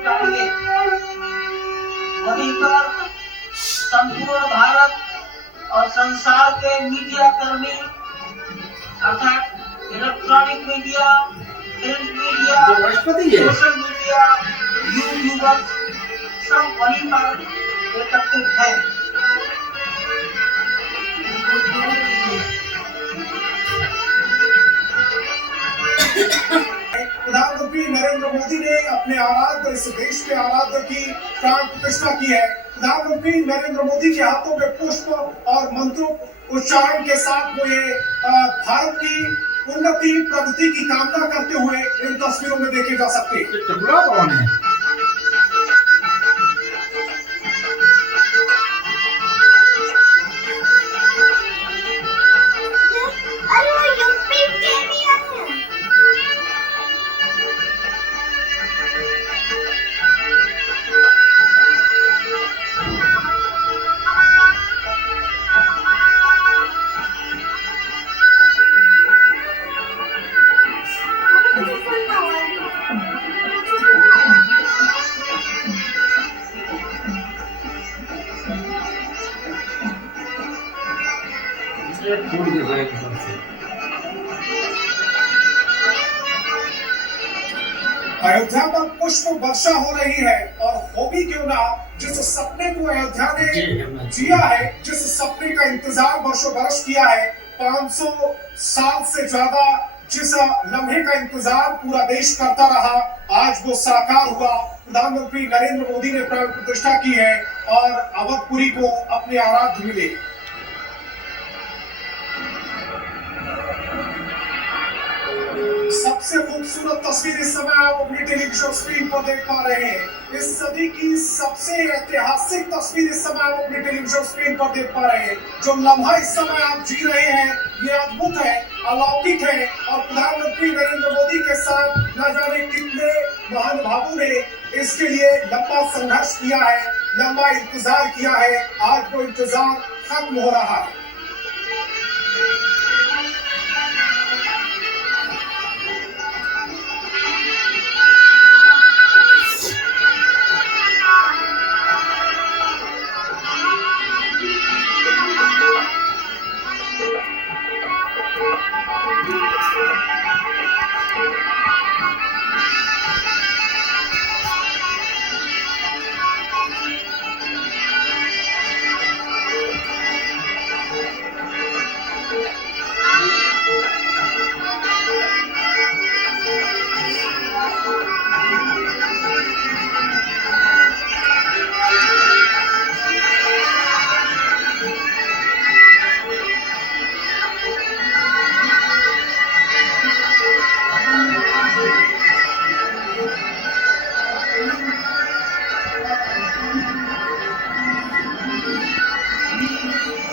डालिए। वहीं पर संपूर्ण भारत और संसार के मीडिया कर्मी अर्थात electronic media, print media, social media, YouTubers सब वहीं पर एकत्रित हैं। प्रधानमंत्री नरेंद्र मोदी ने अपने आराध्य इस देश के आराध्य की प्राण प्रतिष्ठा की है। प्रधानमंत्री नरेंद्र मोदी के हाथों में पुष्प और मंत्रों उच्चारण के साथ वो ये भारत की उन्नति प्रगति की कामना करते हुए इन तस्वीरों में देखे जा सकते हैं। अयोध्या पर पुष्प वर्षा हो रही है और हो भी क्यों ना, जिस सपने को अयोध्या ने जिया है, जिस सपने का इंतजार वर्षों बरस किया है, 500 साल से ज्यादा जिस लम्हे का इंतजार पूरा देश करता रहा, आज वो साकार हुआ। प्रधानमंत्री नरेंद्र मोदी ने प्राण प्रतिष्ठा की है और अवधपुरी को अपने आराध्य मिले। सबसे खूबसूरत तस्वीर इस समय आप अपनी टेलीविजन स्क्रीन पर देख पा रहे हैं। इस सदी की सबसे ऐतिहासिक तस्वीर इस समय आप अपनी टेलीविजन स्क्रीन पर देख पा रहे हैं। जो लम्हा इस समय आप जी रहे हैं ये अद्भुत है, अलौकिक है और प्रधानमंत्री नरेंद्र मोदी के साथ न जाने कितने महानुभावों ने इसके लिए लंबा संघर्ष किया है, लंबा इंतजार किया है। आज वो इंतजार खत्म हो रहा है।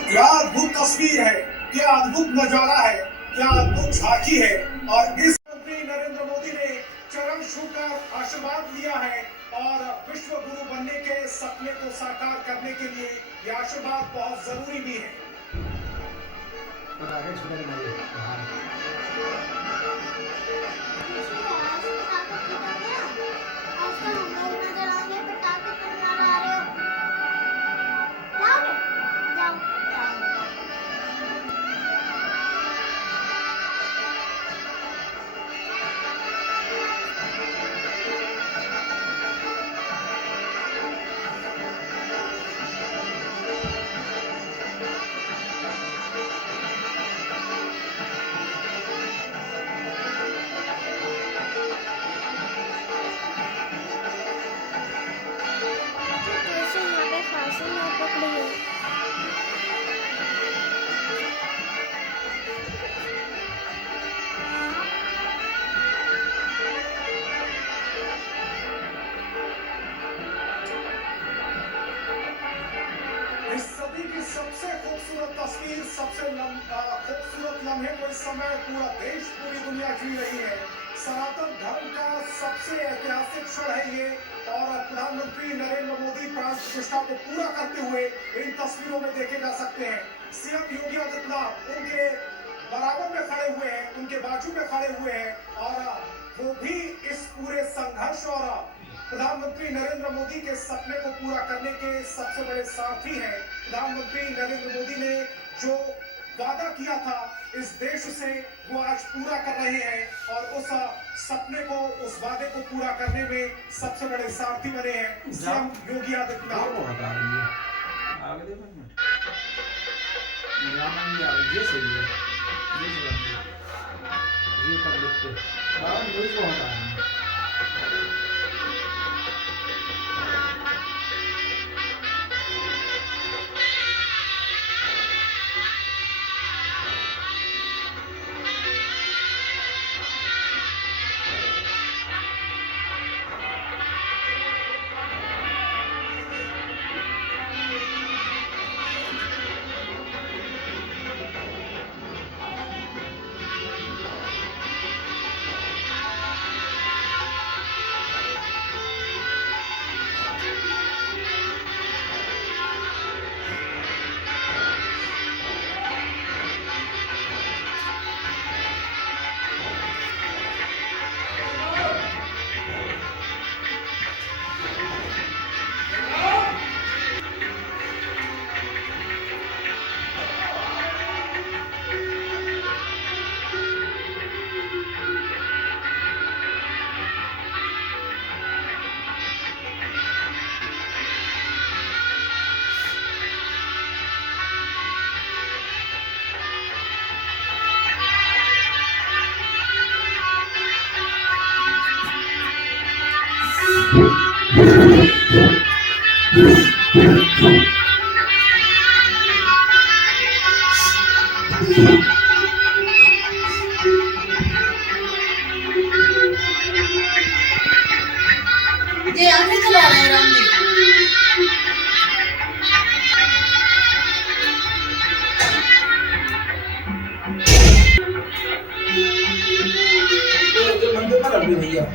क्या अद्भुत तस्वीर है, क्या अद्भुत नजारा है, क्या अद्भुत झांकी है। और इस मंत्री नरेंद्र मोदी ने चरण छूकर आशीर्वाद लिया है और विश्व गुरु बनने के सपने को साकार करने के लिए यह आशीर्वाद बहुत जरूरी भी है। सबसे खूबसूरत तस्वीर, सबसे खूबसूरत लम्हे को इस समय पूरा देश, पूरी दुनिया जी रही है। सनातन धर्म का सबसे ऐतिहासिक क्षण है ये और प्रधानमंत्री नरेंद्र मोदी प्राण प्रतिष्ठा को पूरा करते हुए इन तस्वीरों में देखे जा सकते हैं। सीएम योगी आदित्यनाथ उनके बराबर में खड़े हुए हैं, उनके बाजू में खड़े हुए हैं और वो भी इस पूरे संघर्ष और प्रधानमंत्री नरेंद्र मोदी के सपने को पूरा करने के सबसे बड़े सारथी हैं। प्रधानमंत्री नरेंद्र मोदी ने जो वादा किया था इस देश से वो आज पूरा कर रहे हैं और उस सपने को, उस वादे को पूरा करने में सबसे बड़े सारथी बने हैं सीएम योगी आदित्यनाथ। ये आंखें चला रहे हैं रामदेव। मंदिर में रख दे भैया।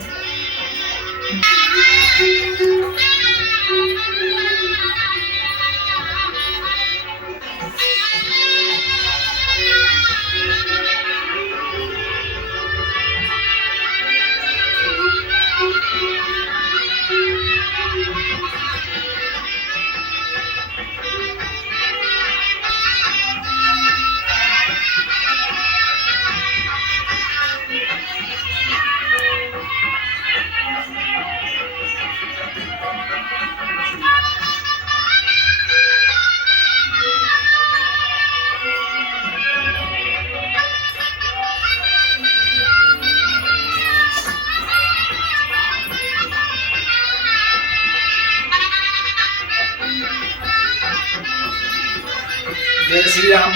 जय श्री राम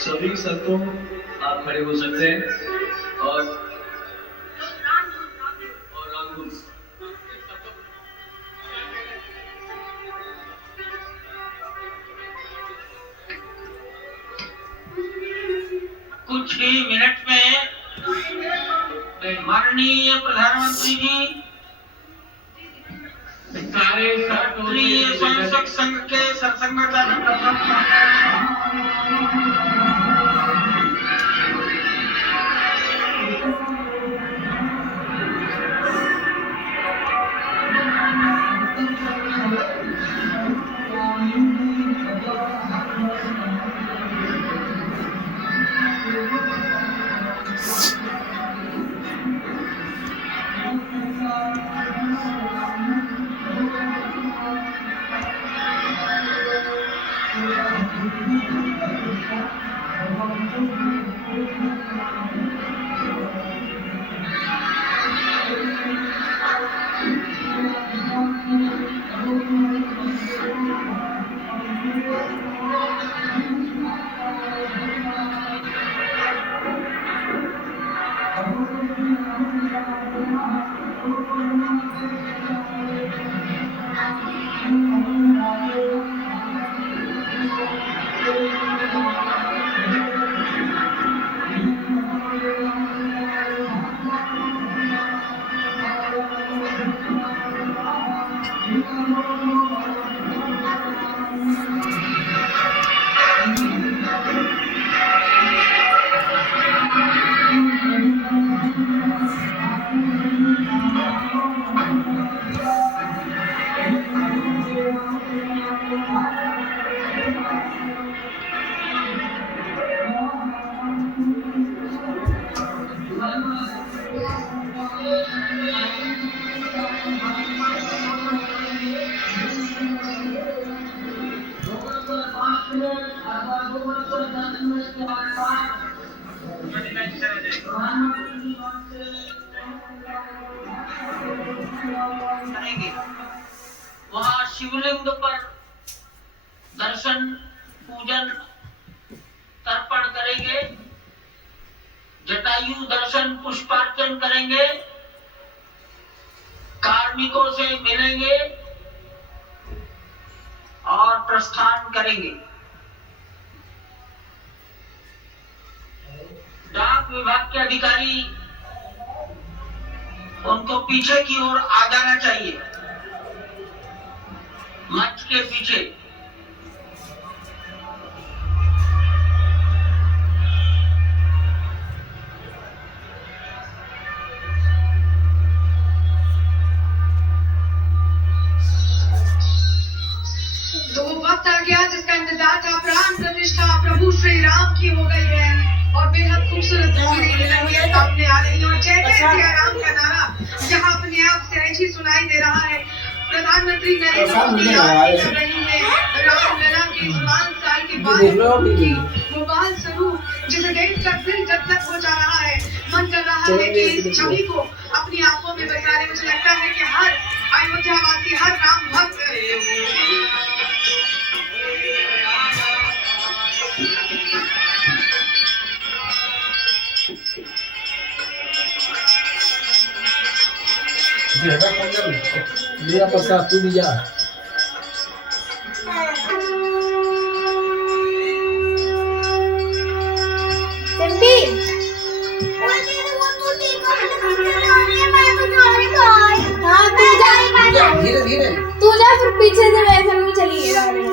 सभी संतों आप खड़े हो सकते हैं और रामगुल कुछ ही मिनट में माननीय प्रधानमंत्री जी सारे राष्ट्रीय स्वयंसेवक संघ के सरसंघचालक वहाँ शिवलिंग पर दर्शन पूजन तर्पण करेंगे, जटायु दर्शन पुष्पार्चन करेंगे, कार्मिकों से मिलेंगे और प्रस्थान करेंगे। डाक विभाग के अधिकारी उनको पीछे की ओर आ जाना चाहिए, मंच के पीछे। तो वो वक्त आ गया जिसका इंतजार था, प्राण प्रतिष्ठा प्रभु श्री राम की हो गई है और बेहद खूबसूरत तस्वीरें सामने आ रही है और जय जय सिया राम का नारा यहाँ अपने आप सहज ही सुनाई दे रहा है। प्रधानमंत्री नरेंद्र मोदी आज कर रही है रामलला के 5 साल के बाद की वो बाल स्वरूप जिसे देखकर दिल जब तक हो जा रहा है, मन कर रहा है कि इस छवि को अपनी आंखों में बसा ले। मुझे लगता है कि हर अयोध्यावासी, हर राम भक्त मेरा प्रसाद तू भी जा। धीरे धीरे तू जा, फिर पीछे से वैसे में चली गई।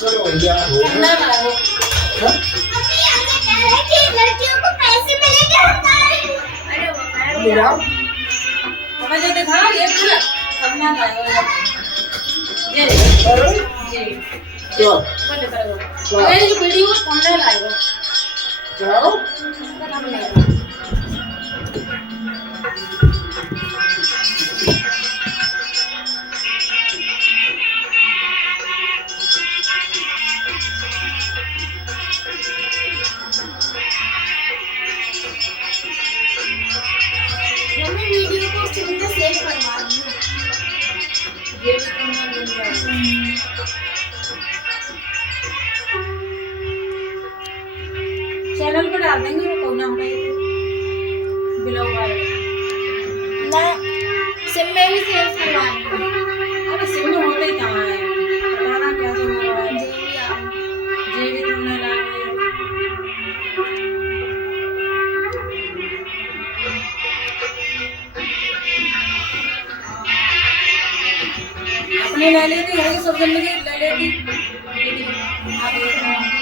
चलो भैया हो लड़कियों को पैसे मिलेंगे। मुझे दिखा ये पूरा करना है ये ये क्या बोले करो ये जो वीडियो सामने लाएगा चलो ये भी कंगन बन रहा है। चैनल पे डाल देंगे वो कोना होगा बिलो वाले। मैं सिम में भी सेव करवा दूंगी। अरे सिम में होता ही कहाँ है, पता ना क्या चल रहा है। मुझे भी आओ। ये भी तुमने लाए अपने ले लेती है, सब जिंदगी ले लेती। आप देख रहे हैं।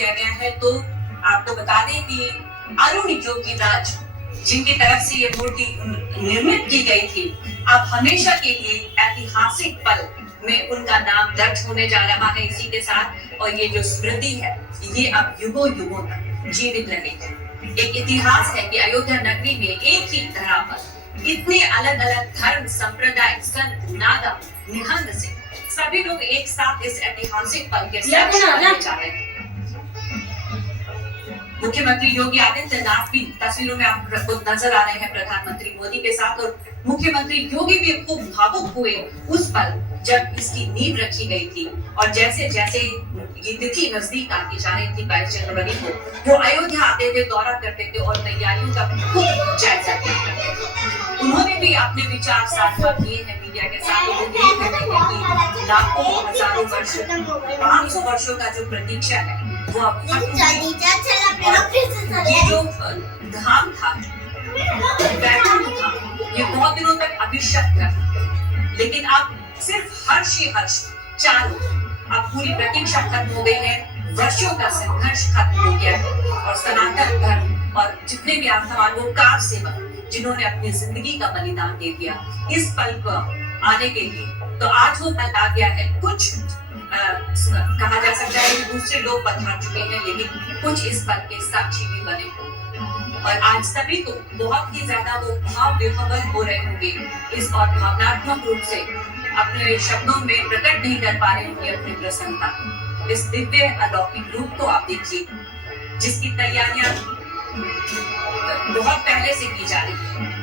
किया गया है। तो आपको बता दें कि अरुण जोगीराज जिनकी तरफ से ये मूर्ति निर्मित की गई थी, अब हमेशा के लिए ऐतिहासिक पल में उनका नाम दर्ज होने जा रहा है इसी के साथ। और ये जो स्मृति है ये अब युगों युगों तक जीवित रहेगी। एक इतिहास है कि अयोध्या नगरी में एक ही धरा पर इतने अलग अलग धर्म, संप्रदाय, संत, नागम, निहंग से सभी लोग एक साथ इस ऐतिहासिक पल के साथ शामिल जा रहे हैं। मुख्यमंत्री योगी आदित्यनाथ भी तस्वीरों में आपको नजर आ रहे हैं प्रधानमंत्री मोदी के साथ। और मुख्यमंत्री योगी भी खूब भावुक हुए उस पल जब इसकी नींव रखी गई थी। और जैसे जैसे ये तिथि नजदीक आती जा रही थी 22 जनवरी को, वो अयोध्या आते थे, दौरा करते थे और तैयारियों का खूब जायजा लिया। उन्होंने भी अपने विचार साझा किए हैं मीडिया के साथ। वो यही कहते हैं कि लाखों हजारों वर्ष, 500 वर्षों का जो प्रतीक्षा है वो अब खत्म हुई। ये जो धाम था, वैकुंठ था, ये बहुत दिनों तक अभिशप्त था, लेकिन अब सिर्फ हर्ष ही हर्ष चालू। अब पूरी प्रतीक्षा खत्म हो गई है, वर्षों का संघर्ष खत्म हो गया है। और सनातन धर्म और जितने भी कार सेवक जिन्होंने अपनी जिंदगी का बलिदान दे दिया इस पल को आने के लिए, तो आज वो पल आ गया है। कुछ कहा जा सकता है कि दूसरे लोग पधार चुके हैं, लेकिन कुछ इस पल के साक्षी भी बने। और आज सभी को बहुत ही ज्यादा वो भाव विभोर हो रहे होंगे इस, और भावनात्मक रूप से अपने शब्दों में प्रकट नहीं कर पा रहे होंगे अपनी प्रसन्नता। इस दिव्य अलौकिक रूप को आप देखिए, जिसकी तैयारियां बहुत पहले से की जा रही है।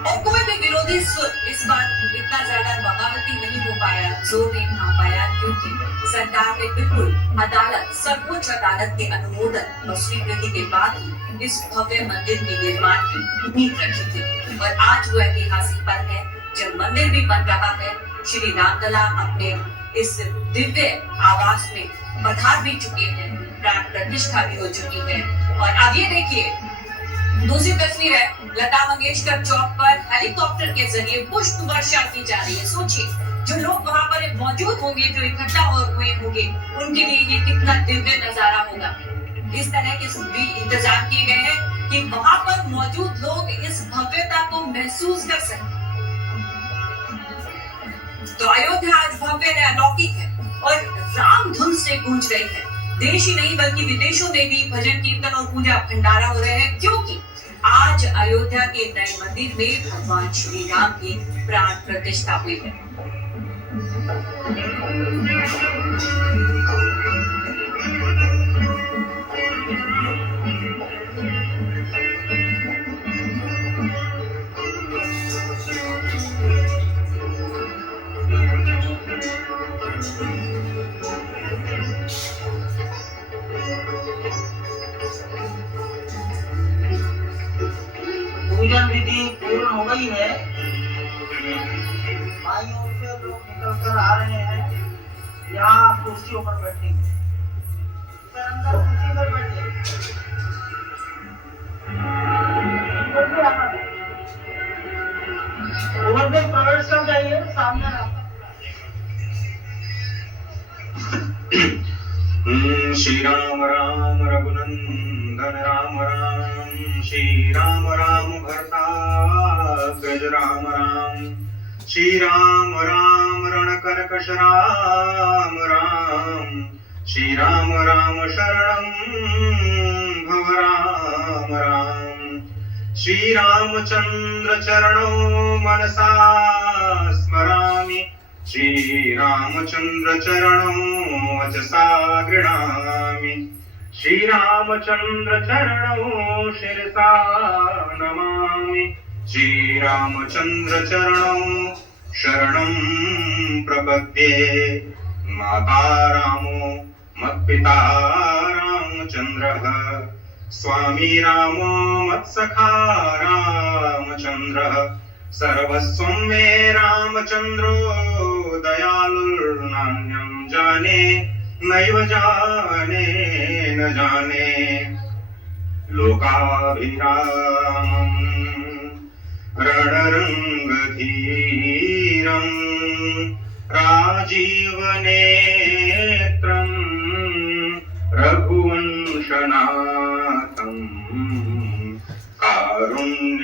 और कोई भी विरोधी सुर इस बार इतना ज्यादा बगावती नहीं हो पाया, जोर नहीं खा पाया, क्योंकि सरकार ने बिल्कुल अदालत, सर्वोच्च अदालत के अनुमोदन और स्वीकृति के बाद ही इस भव्य मंदिर के निर्माण की उम्मीद रखी थी। और आज वो ऐतिहासिक पल है जब मंदिर भी बन रहा है। श्री रामलला अपने इस दिव्य आवास में पधार भी चुके हैं, प्राण प्रतिष्ठा भी हो चुकी है। और अब ये देखिए दूसरी तस्वीर है, लता मंगेशकर चौक पर हेलीकॉप्टर के जरिए पुष्प वर्षा की जा रही है। सोचिए जो लोग वहां पर मौजूद होंगे, जो इकट्ठा हुए होंगे, उनके लिए ये कितना दिव्य नजारा होगा। इस तरह के भी इंतजाम किए गए हैं कि वहां पर मौजूद लोग इस भव्यता को महसूस कर सकें। तो अयोध्या आज भव्य है, अलौकिक है और राम धुन से गूंज रही है। देश ही नहीं बल्कि विदेशों में भी भजन कीर्तन और पूजा भंडारा हो रहे हैं, क्योंकि आज अयोध्या के नए मंदिर में भगवान श्री राम की प्राण प्रतिष्ठा हुई है। पूजन विधि पूर्ण हो गई है। भाइयों से लोग नजर आ रहे हैं, यहाँ कुर्सियों पर बैठेंगे। सर, अंदर कुर्सी पर बैठे। ओवरब्रिज प्रवेश कर जाइए, सामने रखो। श्री राम राम रघुनंदन राम राम, श्री राम राम भरताग्रज राम राम, श्री राम राम रणकनकश राम राम, श्री राम राम शरणं भव राम राम, श्री रामचंद्र चरणों मनसा स्मरामि, श्री रामचंद्र चरणों वचसा गृह्णामि, श्री रामचंद्र चरणों शिरसा नमामि, श्री रामचंद्र चरणों शरणं प्रपद्ये। माता रामो मत्पिता रामचंद्रः, स्वामी रामो मत्सखा रामचंद्रः, सर्वस्वं मे रामचंद्रो दयालुर्नान्यं जाने नैव जाने न जाने। लोकाभिरामं रणरंगधीरं राजीवनेत्रं रघुवंशनाथं कारुण्यरूपं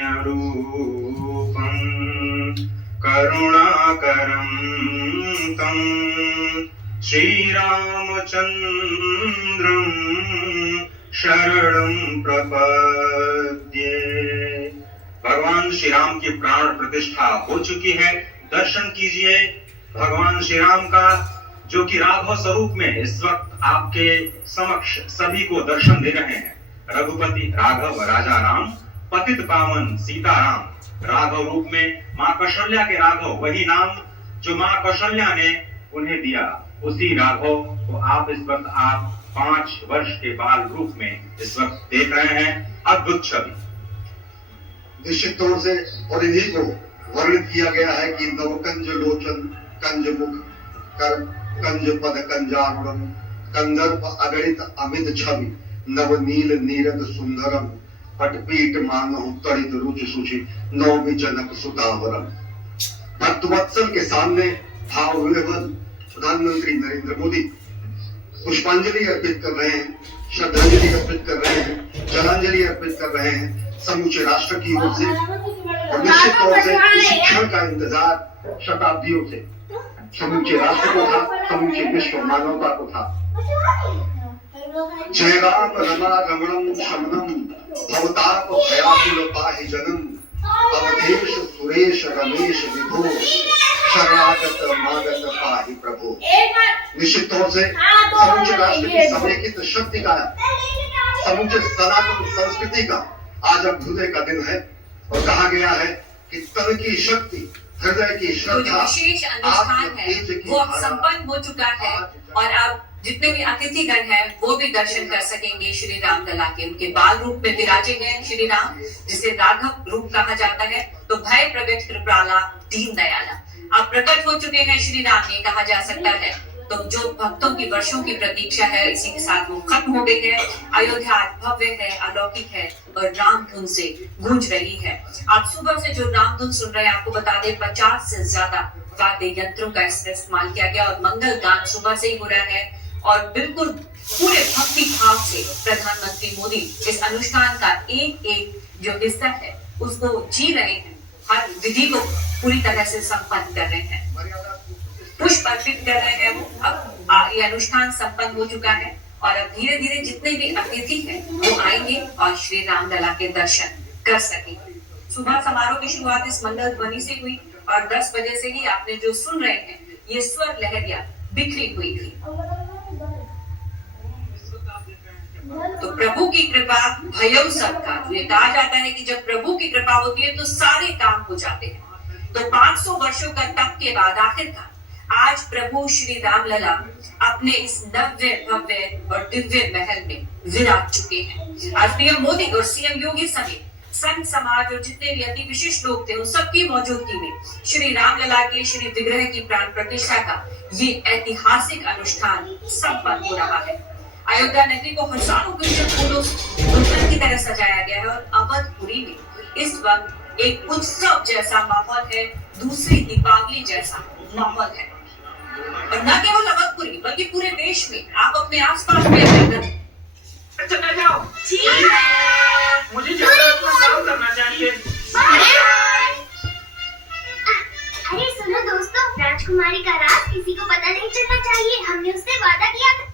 करुणाकरं तं श्रीरामचंद्रं शरणं प्रपद्ये। भगवान श्री राम की प्राण प्रतिष्ठा हो चुकी है, दर्शन कीजिए भगवान श्री राम का, जो कि राघव स्वरूप में इस वक्त आपके समक्ष सभी को दर्शन दे रहे हैं। रघुपति राघव राजा राम, पतित पावन सीताराम, राघव रूप में माँ कौशल्या के राघव, वही नाम जो माँ कौशल्या ने उन्हें दिया, उसी राघव को आप इस वक्त आप 5 वर्ष के बाल रूप में इस वक्त देख रहे हैं। अद्भुत छवि। निश्चित तौर से और इन्हीं को वर्णित किया गया है कि नवकंज लोचन कंज मुख कर कंज पद कंजारुणम कंदर्प अगणित अमित छवि नवनील नीरद सुंदरम पटपीठ मानव तड़ित रुचि सुचि नवमी जनक सुतावरम। भक्तवत्सल के सामने भाव विभोर प्रधानमंत्री नरेंद्र मोदी पुष्पांजलि अर्पित कर रहे हैं, श्रद्धांजलि अर्पित कर रहे हैं, जलांजलि अर्पित कर रहे हैं समूचे राष्ट्र की ओर से। और निश्चित तौर से इस क्षण का इंतजार शताब्दियों से समूचे राष्ट्र को था, समूचे विश्व मानवता को था। जय राम रमा रमणम शमनम भवताप भयाकुल पाहि जनम अवधेश सुरेश रमेश विभो शरणागत मागत पाहि प्रभु। निश्चित तौर से समूचे राष्ट्र की समेकित शक्ति का, समूचे सनातन संस्कृति का आज अभ्युदय का दिन है। और कहा गया है कि तन की शक्ति, हृदय की श्रद्धा, विशेष अनुष्ठान है वो अब संपन्न हो चुका है और अब जितने भी अतिथिगण हैं वो भी दर्शन कर सकेंगे श्री राम लला के। उनके बाल रूप में विराजे हैं श्री राम, जिसे राघव रूप कहा जाता है, तो भय प्रगट कृपाला दीन दयाला। अब प्रकट हो चुके हैं श्री राम, ये कहा जा सकता है। तो जो भक्तों की वर्षों की प्रतीक्षा है, इसी के साथ वो खत्म हो गई है। अयोध्या आज भव्य है, अलौकिक है और राम धुन से गूंज रही है। आप सुबह से जो राम धुन सुन रहे हैं, आपको बता दें 50 से ज्यादा वाद्य यंत्रों का इसमें इस्तेमाल किया गया और मंगल गान सुबह से ही हो रहा है। और बिल्कुल पूरे भक्ति भाव से प्रधानमंत्री मोदी इस अनुष्ठान का एक एक जो हिस्सा है उसको जी रहे हैं, हर विधि को पूरी तरह से संपन्न कर रहे हैं, पुष्प अर्पित कर रहे हैं। अब ये अनुष्ठान संपन्न हो चुका है और अब धीरे धीरे जितने भी अतिथि हैं वो आएंगे और श्री राम लला के दर्शन कर सकेंगे। सुबह समारोह की शुरुआत इस मंगल ध्वनि से हुई और 10 बजे से ही आपने जो सुन रहे हैं ये स्वर लहरियां बिखरी हुई थी। तो प्रभु की कृपा भयउ सबका, ये कहा जाता है कि जब प्रभु की कृपा होती है तो सारे काम हो जाते हैं। तो 500 वर्षों का तप के बाद आखिरकार आज प्रभु श्री राम लला अपने इस नव्य भव्य और दिव्य महल में विराज चुके हैं। आज पीएम मोदी और सीएम योगी समेत संत समाज और जितने भी अति विशिष्ट लोग थे उन सबकी मौजूदगी में श्री रामलला के श्री विग्रह की प्राण प्रतिष्ठा का ये ऐतिहासिक अनुष्ठान संपन्न हो रहा है। अयोध्या नगरी को हजारों गुंजन फूलों दुल्हन की तरह सजाया गया है और अवधपुरी में इस वक्त एक उत्सव जैसा माहौल है, दूसरी दीपावली जैसा माहौल है। और न केवल अवधपुरी बल्कि पूरे देश में आप अपने आसपास में चले जाओ, मुझे अपना काम करना चाहिए। अरे सुनो दोस्तों, राजकुमारी का राज किसी को पता नहीं चलना चाहिए। हमने उससे वादा किया था।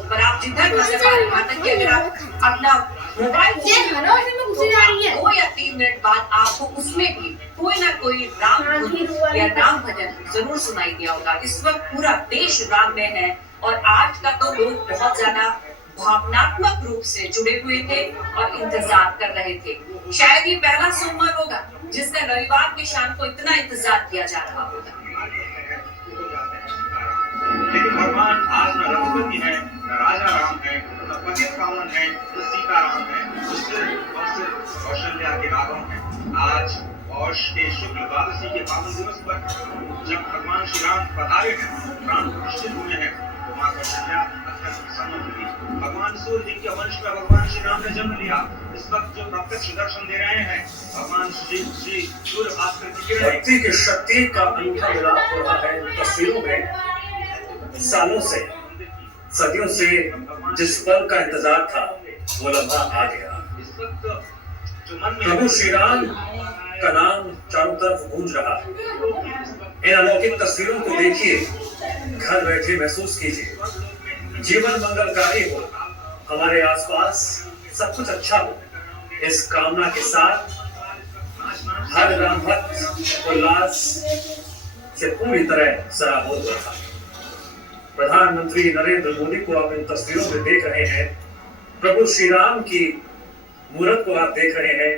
पर आप जिधर नजर आ रहे हैं कि अगर आप अपना मोबाइल 2 या 3 मिनट बाद आपको उसमें भी कोई ना कोई राम धुन या राम भजन जरूर सुनाई दिया होगा। इस वक्त पूरा देश राम में है और आज का तो लोग बहुत ज्यादा भावनात्मक रूप से जुड़े हुए थे और इंतजार कर रहे थे। शायद ये पहला सोमवार होगा जिसका रविवार की शाम को इतना इंतजार किया जा रहा होगा। लेकिन भगवान आज न रघुपति है, न राजा राम है, न पतित पावन है, न सीता राम है, कौशल्या के राघव है। आज पौष के शुक्ल द्वादशी के पावन दिवस पर जब भगवान श्री राम पधारे हैं, प्राण प्रतिष्ठित हुए हैं, तो माँ कौशल्या अत्यंत प्रसन्न हुई। भगवान सूर्य के वंश में भगवान श्री राम ने जन्म लिया। इस वक्त जो प्रत्यक्ष दर्शन दे रहे हैं भगवान श्री सूर्य भास्कर की किरण भक्ति की शक्ति का अनूठा मिलाप हो रहा है तस्वीरों में। सालों से, सदियों से जिस पल का इंतजार था वो लम्हा आ गया। प्रभु श्री राम का नाम चारों तरफ गूंज रहा है। इन अलौकिक तस्वीरों को देखिए, घर बैठे महसूस कीजिए। जीवन मंगलकारी हो, हमारे आसपास सब कुछ अच्छा हो, इस कामना के साथ हर राम भक्त उल्लास से पूरी तरह सराबोर हो रहा है। प्रधानमंत्री नरेंद्र मोदी को आप इन तस्वीरों में देख रहे हैं। प्रभु श्री राम की मूर्त को आप देख रहे हैं।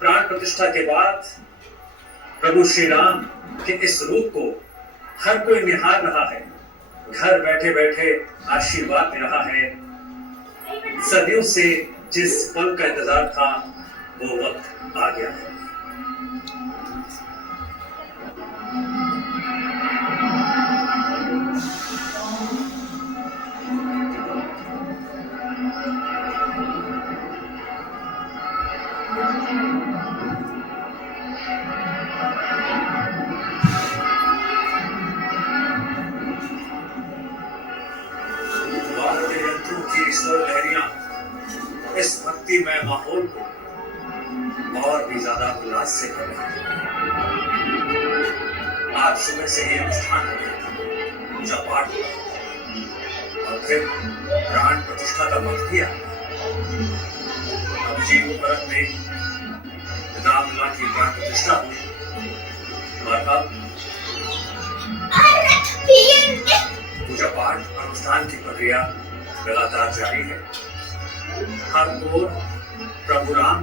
प्राण प्रतिष्ठा के बाद प्रभु श्री राम के इस रूप को हर कोई निहार रहा है, घर बैठे बैठे आशीर्वाद दे रहा है। सदियों से जिस पल का इंतजार था वो वक्त आ गया है। इस भक्तिमय माहौल को और भी ज्यादा उल्लास से कर रहे हैं। आज सुबह से ये अनुष्ठान हो गया, पूजा पाठ हुआ और फिर प्राण प्रतिष्ठा का वक्त भी आया। अभिजीत मुहूर्त में रामलला की प्राण प्रतिष्ठा हुई और अब पूजा पाठ अनुष्ठान की प्रक्रिया लगातार जारी है। हर ओर प्रभु राम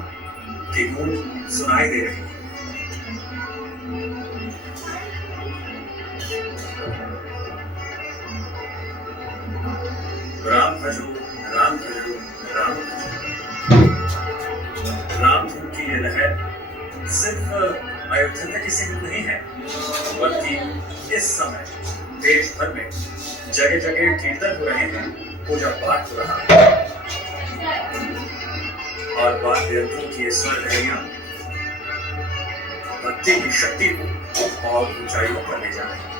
की गूंज सुनाई दे रही है। राम भजो राम भजो राम भजो। राम धुन की ये लहर सिर्फ अयोध्या तक ही सीमित नहीं है, बल्कि इस समय देश भर में जगह जगह कीर्तन हो रहे हैं, पूजा पाठ हो रहा है और वाद्य यंत्रों की स्वर लहरियां भक्ति की शक्ति को और ऊंचाइयों पर ले जा रही हैं।